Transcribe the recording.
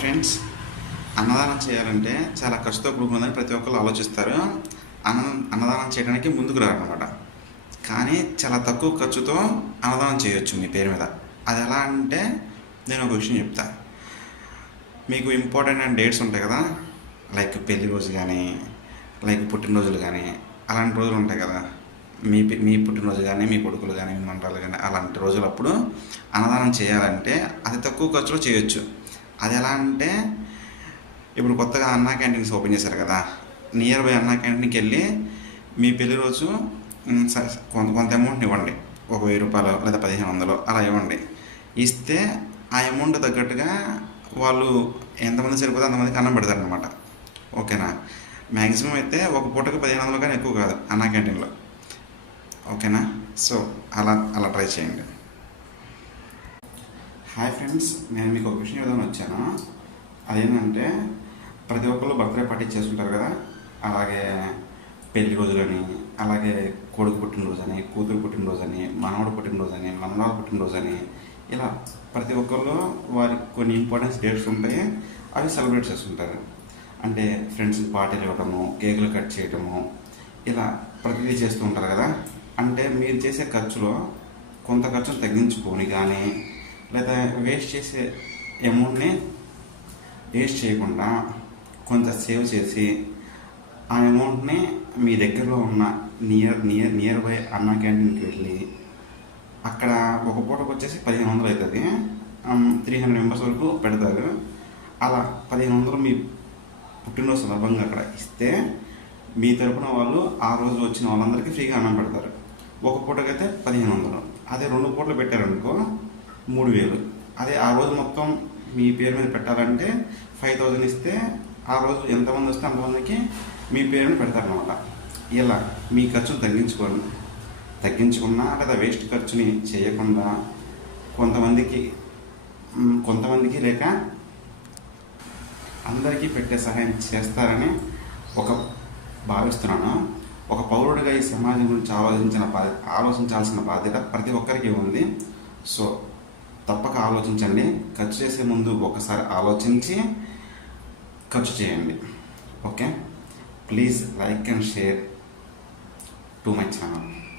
Friends అన్నదానం చేయాలంటే చాలా ఖర్చుతో కూడుకుందని ప్రతి ఒక్కరు ఆలోచిస్తారు. అన్న అన్నదానం చేయడానికి ముందుకు రారనమాట కానీ చాలా తక్కువ ఖర్చుతో అన్నదానం చేయొచ్చు మీ పేరు మీద. అది ఎలా అంటే నేను ఒక విషయం చెప్తా. మీకు ఇంపార్టెంట్ అయిన డేట్స్ ఉంటాయి కదా? లైక్ పెళ్ళి రోజు కానీ లైక్ పుట్టినరోజులు కానీ అలాంటి రోజులు ఉంటాయి కదా? మీ మీ పుట్టినరోజు కానీ మీ కొడుకులు కానీ మీ మంటలు కానీ అలాంటి రోజులప్పుడు అన్నదానం చేయాలంటే అతి తక్కువ ఖర్చులో చేయొచ్చు. అది ఎలా అంటే ఇప్పుడు కొత్తగా అన్నా క్యాంటీన్స్ ఓపెన్ చేశారు కదా నియర్ బై అన్నా క్యాంటీన్కి వెళ్ళి మీ పెళ్ళి రోజు కొంత కొంత అమౌంట్ ఇవ్వండి. ఒక వెయ్యి రూపాయలు లేదా పదిహేను వందలు అలా ఇవ్వండి. ఇస్తే ఆ అమౌంట్ తగ్గట్టుగా వాళ్ళు ఎంతమంది సరిపోతే అంతమందికి అన్నం పెడతారనమాట ఓకేనా? మ్యాక్సిమం అయితే ఒక పూటకి పదిహేను వందలు కానీ ఎక్కువ కాదు అన్నా క్యాంటీన్లో. ఓకేనా? సో అలా అలా ట్రై చేయండి. హాయ్ ఫ్రెండ్స్ నేను మీకు ఒక విషయం ఏదైనా వచ్చాను. అదేంటంటే ప్రతి ఒక్కరు బర్త్డే పార్టీ చేసుకుంటారు కదా? అలాగే పెళ్ళి రోజులని అలాగే కొడుకు పుట్టినరోజని కూతురు పుట్టినరోజని మనవడు పుట్టినరోజని మనవడు పుట్టినరోజని ఇలా ప్రతి ఒక్కళ్ళు వారికి కొన్ని ఇంపార్టెన్స్ డేట్స్ ఉంటాయి. అవి సెలబ్రేట్ చేస్తుంటారు అంటే ఫ్రెండ్స్కి పార్టీలు ఇవ్వటము కేకులు కట్ చేయటము ఇలా ప్రతిదీ చేస్తూ ఉంటారు కదా? అంటే మీరు చేసే ఖర్చులో కొంత ఖర్చును తగ్గించుకొని కానీ లేదా వేస్ట్ చేసే అమౌంట్ని వేస్ట్ చేయకుండా కొంత సేవ్ చేసి ఆ అమౌంట్ని మీ దగ్గరలో ఉన్న నియర్ నియర్ నియర్ బై అన్నా క్యాంటీన్కి వెళ్ళి అక్కడ ఒక పూటకు వచ్చేసి పదిహేను వందలు అవుతుంది త్రీ హండ్రెడ్ మెంబర్స్ వరకు పెడతారు. అలా పదిహేను వందలు మీ పుట్టినరోజు సందర్భంగా అక్కడ ఇస్తే మీ తరపున వాళ్ళు ఆ రోజు వచ్చిన వాళ్ళందరికీ ఫ్రీగా అన్నం పెడతారు. ఒక పూటకైతే పదిహేను వందలు. అదే రెండు పూటలు పెట్టారనుకో మూడు వేలు. అదే ఆ రోజు మొత్తం మీ పేరు మీద పెట్టాలంటే ఫైవ్ థౌజండ్ ఇస్తే ఆ రోజు ఎంతమంది వస్తే అంతమందికి మీ పేరు మీద పెడతారనమాట ఇలా మీ ఖర్చును తగ్గించుకోండి తగ్గించుకున్నా లేదా వేస్ట్ ఖర్చుని చేయకుండా కొంతమందికి కొంతమందికి లేక అందరికీ పెట్టే సహాయం చేస్తారని ఒక భావిస్తున్నాను. ఒక పౌరుడిగా ఈ సమాజం గురించి ఆలోచించిన బాధ్యత ఆలోచించాల్సిన బాధ్యత ప్రతి ఒక్కరికి ఉంది. సో తప్పక ఆలోచించండి. ఖర్చు చేసే ముందు ఒకసారి ఆలోచించి ఖర్చు చేయండి. Okay? Please like and share to my channel